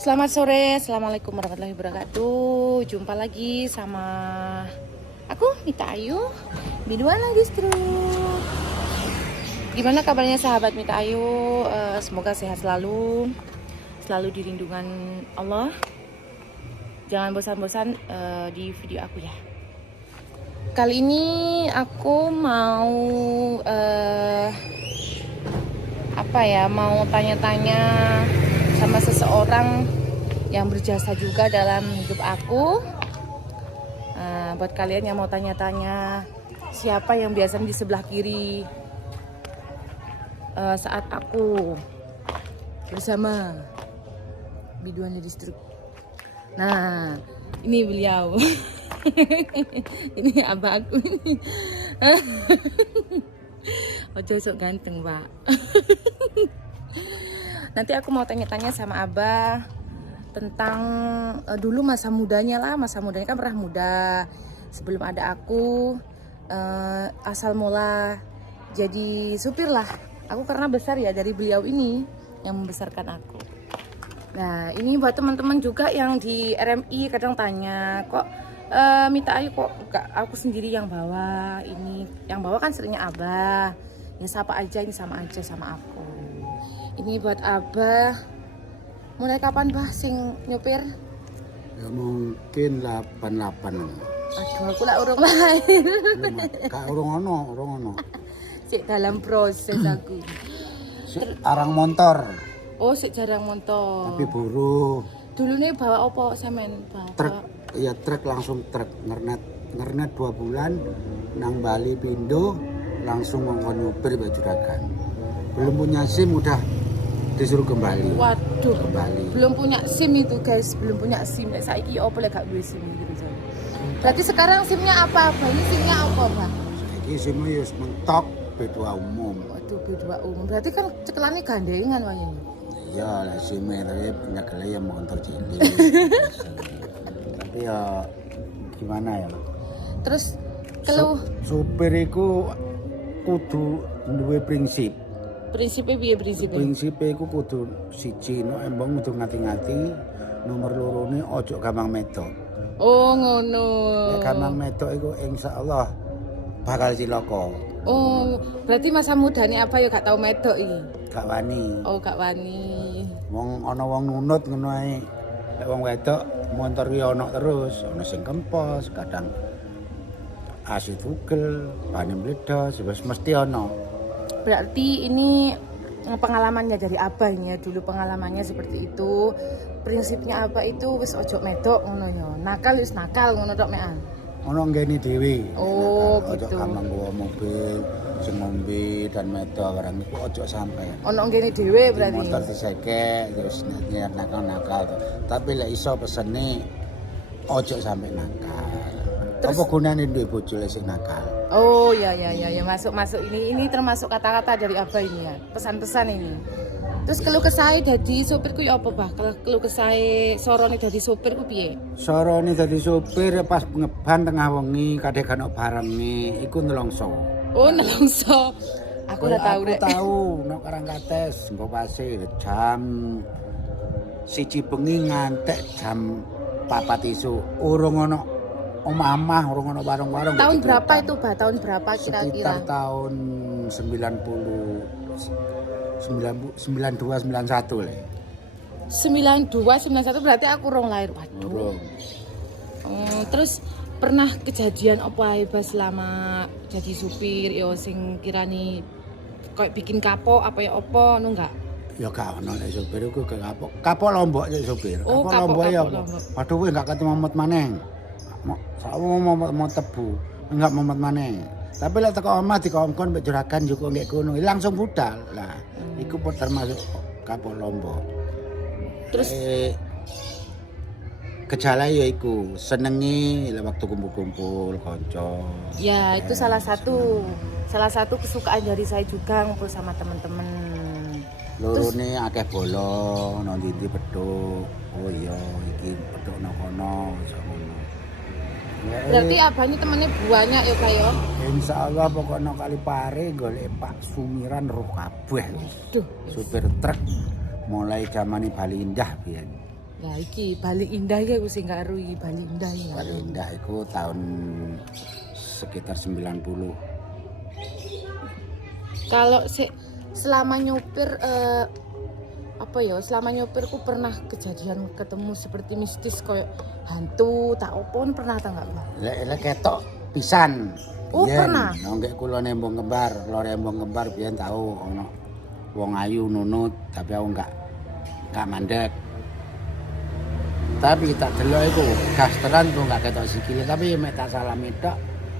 Selamat sore, Assalamualaikum warahmatullahi wabarakatuh. Jumpa lagi sama aku, Mita Ayu, Biduana Distro. Gimana kabarnya sahabat Mita Ayu? Semoga sehat selalu di lindungan Allah. Jangan bosan-bosan di video aku ya. Kali ini aku mau mau tanya-tanya sama seseorang yang berjasa juga dalam hidup aku. Buat kalian yang mau tanya-tanya siapa yang biasanya di sebelah kiri saat aku bersama Biduana Distro. Nah, ini beliau. Ini abah aku ini. Ojo sok ganteng, Pak. Nanti aku mau tanya-tanya sama Abah tentang dulu masa mudanya kan pernah muda sebelum ada aku, asal mula jadi supir lah. Aku karena besar ya dari beliau ini yang membesarkan aku. Nah, ini buat teman-teman juga yang di RMI kadang tanya, kok Mita Ayu kok gak aku sendiri yang bawa ini? Yang bawa kan seringnya Abah. Ya siapa aja, ini sama aja sama aku. Ini buat Abah. Mulai kapan Bah sing nyopir? Ya mungkin 88. Aduh, aku lah urung lahir. Kak urung ono. Sik dalam proses aku. Arang motor. Oh, sik jarang motor. Tapi buru. Dulu nih bawa opo semen? Bawa Truk, iya truk langsung truk. Ngernet 2 bulan nang Bali Pindo langsung ngomong nyopir Pak Juragan. Belum punya SIM udah disuruh kembali. Waduh, kembali. Belum punya SIM itu guys, belum punya SIM. Nek saiki opo lek gak duwe SIM gitu. Berarti sekarang SIM-nya apa? Ini SIM-nya apa, Bang? Saiki SIM ya mentok B2 umum. Waduh, B2 umum. Berarti kan cekelane gandengan wae. Iya, lah SIM-nya tapi punya gele yang motor cilik. Tapi ya gimana ya? Terus kalau supir iku kudu duwe prinsip. prinsipnya piye prinsipnya? Prinsipe iku kudu siji no embong kudu ngati-ngati, nomor lorone ojo gampang medok. Oh, ngono. Nek gampang medok iku insyaallah bakal cilaka. Oh, berarti masa mudanya apa ya gak tau medok iki? Gak wani. Oh, gak wani. Wong ana wong nunut ngono ae. Nek wong wedok motor ki ana terus, ana sing kempos, kadang asu tugel, bane meledos, wis mesti ana. Berarti ini pengalamannya dari Abah ini ya, dulu pengalamannya seperti itu. Prinsipnya apa itu wis ojo medok ngono ya. Nakal wis nakal ngono tok mekan. Ono nggene dhewe. Oh, ojo gitu. gampang bawa mobil sing ngombe dan medok barang iku ojo sampai. Ono ngene dhewe berarti. Motor diseke terus niat nakal. Tapi lek iso pesene ojo sampai nakal. Terus, apa gunane duwe bojo lek sing nakal? Oh ya masuk ini termasuk kata-kata dari Abah ini ya, pesan-pesan ini. Terus keluh kesah dadi sopirku ya apa Bah? Kalau keluh kesah sorone dadi sopirku piye? Sorone dadi sopir pas ngeban tengah wengi kadhe kan barenge iku nelongso. Oh nelongso. Aku udah tahu deh. Aku tahu nek Karangkates nggo pasir jam 1 bengi ngantek jam 4 isu urung ono omah-omah, urung ono warung-warung. Tahun berapa itu Bah? Tahun berapa kira-kira? Sekitar tahun 92 91 le. 92 91 berarti aku rong lahir. Waduh. Terus pernah kejadian apa ae Bah selama jadi supir yo sing kirani kayak bikin kapok apa ya apa nu enggak? Ya gak ono nek supir iku gak kapok. Kapok Lombok nek supir. Oh, kapok Lombok ya. Lombok. Waduh kowe gak ketemu momet maneng. Sawo mau tebu, enggak momet maneng. Tapi lek teko omah dikongkon mbek juragan juga nggih kono, langsung budal. Lah, iku pun termasuk kapok Lombok. Terus gejala ya iku senengi waktu kumpul-kumpul kanca. Ya, itu salah satu kesukaan dari saya juga ngumpul sama teman-teman. Lorone akeh bolong, nang ndi pedhuk. Oh iya, iki pedhuk nang kono, ngono. Berarti Abah ini temennya banyak ya Pak ya? Insyaallah pokoknya kali pare golek Pak Sumiran roh kabeh. Duh, Supir truk mulai zamane Bali Indah biyen. Lah iki Bali Indah iki aku sing karo iki Bali Indah iki. Bali Indah iku tahun sekitar 90. Kalau selama nyopir apa ya, selama nyopirku pernah kejadian ketemu seperti mistis koyo hantu tak opon pernah ta enggak Mbak? Lek ketok pisan. Oh, pernah? Nonggek kula nembong kembar, lor embong kembar biyen tau ono wong ayu nunut, tapi aku enggak mandek. Tapi tak delok iku gasteran kok enggak ketok sikile, tapi mek tak salami tok.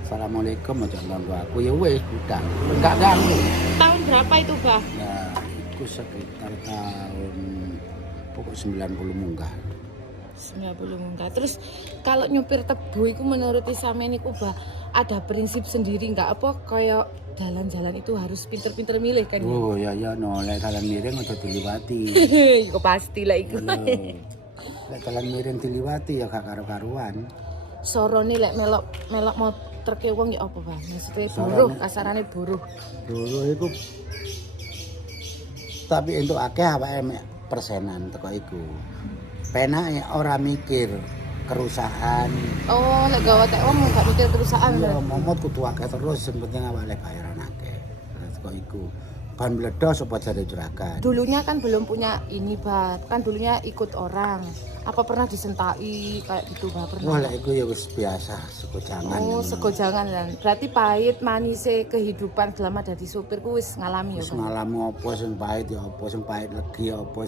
Assalamualaikum aja nganggo aku ya wis udah. Enggak ganggu. Tahun berapa itu, Bah? Nah, itu sekitar tahun pokok 90 munggah. 90 munggah. Terus kalau nyopir tebu itu menurut sampean iku Bah ada prinsip sendiri enggak apa kayak jalan-jalan itu harus pinter-pinter milih kan? Oh ya no, lek dalan miring aja diliwati. Iku pasti lah iku. Lek dalan miring diliwati ya gak karo-karuan. Sorone lek melok motor ke wong ya apa, Bang? Maksudnya buruh, kasarane buruh. Dulu iku tapi entuk akeh awake mek persenan teko iku. Penake ora mikir kerusakan. Oh, lek gawe tek wong gak mikir kerusakan. Iya, momot kudu akeh terus sing penting awake bayaran akeh. Teko iku. Ban meledos apa jare juragan. Dulunya kan belum punya ini, Bah. Kan dulunya ikut orang. Apa pernah disentai kayak gitu, Bah? Pernah? Wah, lek iku ya wis biasa, segojangan. Oh, segojangan kan. Berarti pahit manise kehidupan selama dadi supir ku wis ngalami ya, Wis Bah? ngalami apa sing pahit ya apa sing pahit legi ya apa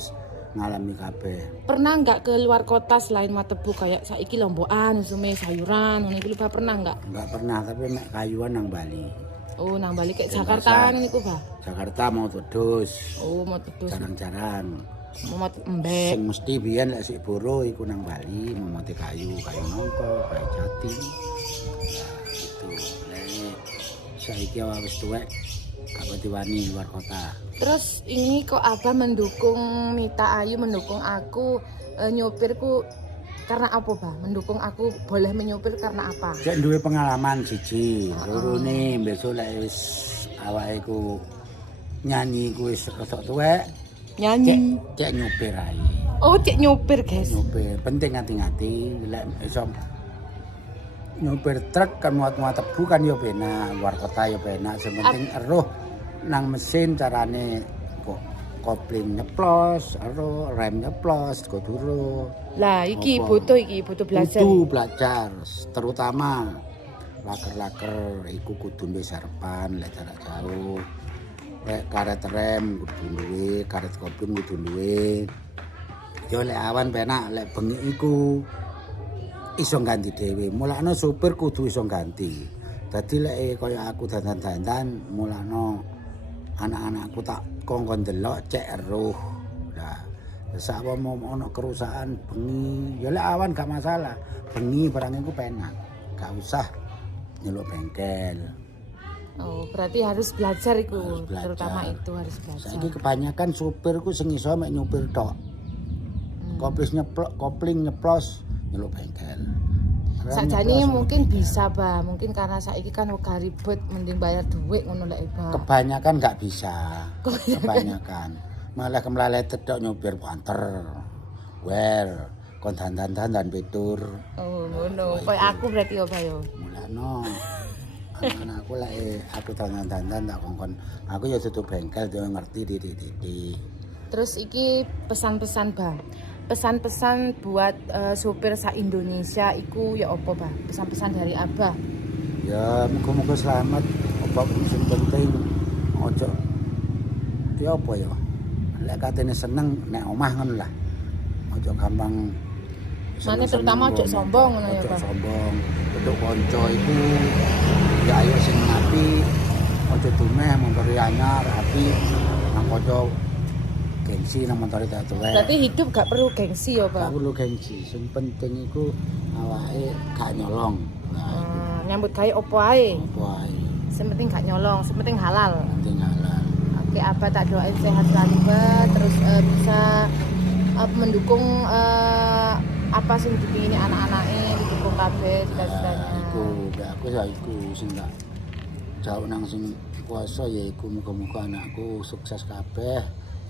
ngalami kabeh. Pernah nggak ke luar kota selain Watebu kayak saiki Lombokan, sume sayuran, ngono iku Bah pernah nggak? Enggak pernah, tapi mek kayuan nang Bali. Oh, nang balik kayak Denpasar. Jakarta niku, Bah. Jakarta mau wedhus. Oh, mau terus Jarang-jarang. mau embek. Sing mesti biyen lek sik boro iku nang Bali, memote kayu nongko, kayu jati. Nah, itu. Lek saiki wis tuwek gak pati wani luar kota. Terus ini kok Abah mendukung Mita Ayu, mendukung aku nyopirku karena apa, Bah? Mendukung aku boleh menyopir karena apa? Cek duwe pengalaman siji, lorone besok lek wis awake iku nyanyi ku wis rodok tuwek, Nyanyi. cek nyopir ae. Oh, cek nyopir, guys. Nyopir penting hati-hati lek iso nyopir truk kan muat-muat tebu kan yo penak, luar kota yo penak, sing penting eruh nang mesin carane kok kopling nyeplos, eruh rem nyeplos, kudu Lah, iki Apa? butuh belajar. kudu belajar, terutama laker-laker iku kudu duwe serpan lek jarak jauh. Lek karet rem kudu duwe, karet kopling kudu duwe. Yo lek awan penak, lek bengi iku iso ganti dhewe. Mulane supir kudu iso ganti. Dadi lek kaya aku dandan-dandan, mulane anak-anakku tak kongkon delok cek eruh. Lah, sak mau ono kerusakan bengi, ya lek awan gak masalah. Bengi barang iku penak. Gak usah nyeluk bengkel. Oh, berarti harus belajar iku, Harus belajar. terutama itu harus belajar. Saiki kebanyakan supir ku sing iso mek nyupir tok. Kopling nyeplos nyeluk bengkel. Rem Sakjane nyeplos, mungkin nyeluk bengkel. bisa, Bah. Mungkin karena saiki kan uga ribet mending bayar duit ngono lek, Bah. Kebanyakan nggak bisa. Kebanyakan. Malah kemlalet tok nyupir banter. Wer kon dandan-dandan pitur. Oh, ngono. Kayak aku berarti ya, Bah yo. Mulane anak-anakku lek aku dandan-dandan tak kongkon. Aku ya tutup bengkel dia ngerti titik-titik. Terus iki pesan-pesan, Bah. Pesan-pesan buat supir sa Indonesia iku ya apa, Bah? Pesan-pesan dari Abah. Ya muga-muga selamat. Apa sing penting ojo ya apa ya. Lek katene seneng nek omah ngono lah. Ojo gampang Mane terutama ojo sombong ngono ya, Ojo Bah. sombong. Untuk konco iku ya ayo sing api. Ojo dumeh montore anyar api nang konco gengsi nang montore tak tuwek. Berarti hidup gak perlu gengsi ya, Bah. Gak perlu gengsi. Sing penting iku awake gak nyolong. Nah, Nyambut gawe opo ae. apa ae. Yang penting gak nyolong, yang penting halal. Penting halal. Oke, Abah tak doain sehat selalu, Bah. Terus bisa mendukung apa sing dipingini anak-anaknya, didukung kabeh cita-citanya. Aku ya iku sing tak jauh nang sing kuasa ya iku muga-muga anakku sukses kabeh,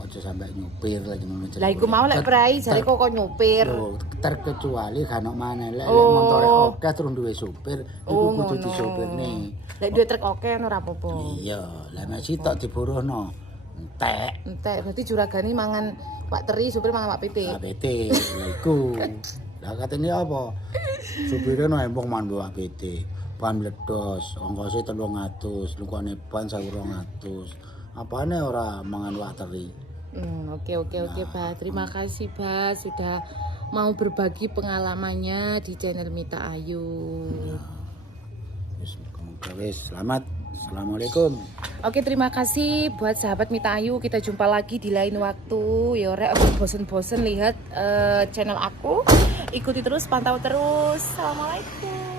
ojo sampai nyupir lagi ngono. Lah iku mau lek prai jare kok nyupir. Lho, terkecuali kan maneh lek Oh. motore oke terus duwe supir iku Oh, kudu ngono. disopirne. Lek duwe truk oke ora apa-apa. Iya, lah nek sitok diburuhno entek Entek berarti juragani mangan Pak Teri, supir mangan Pak PT. APT lha iku. Lah katene apa? Supire no embong mandu APT. Ban meledos, ongkose 300, lukane ban 1200. Apane ora mangan Pak Teri? Oke, Bah. Terima kasih, Bah, sudah mau berbagi pengalamannya di channel Mita Ayu. Wis, selamat. Assalamualaikum. Oke, terima kasih buat sahabat Mita Ayu. Kita jumpa lagi di lain waktu. Ya, Rek, bosen-bosen lihat channel aku. Ikuti terus, pantau terus. Assalamualaikum.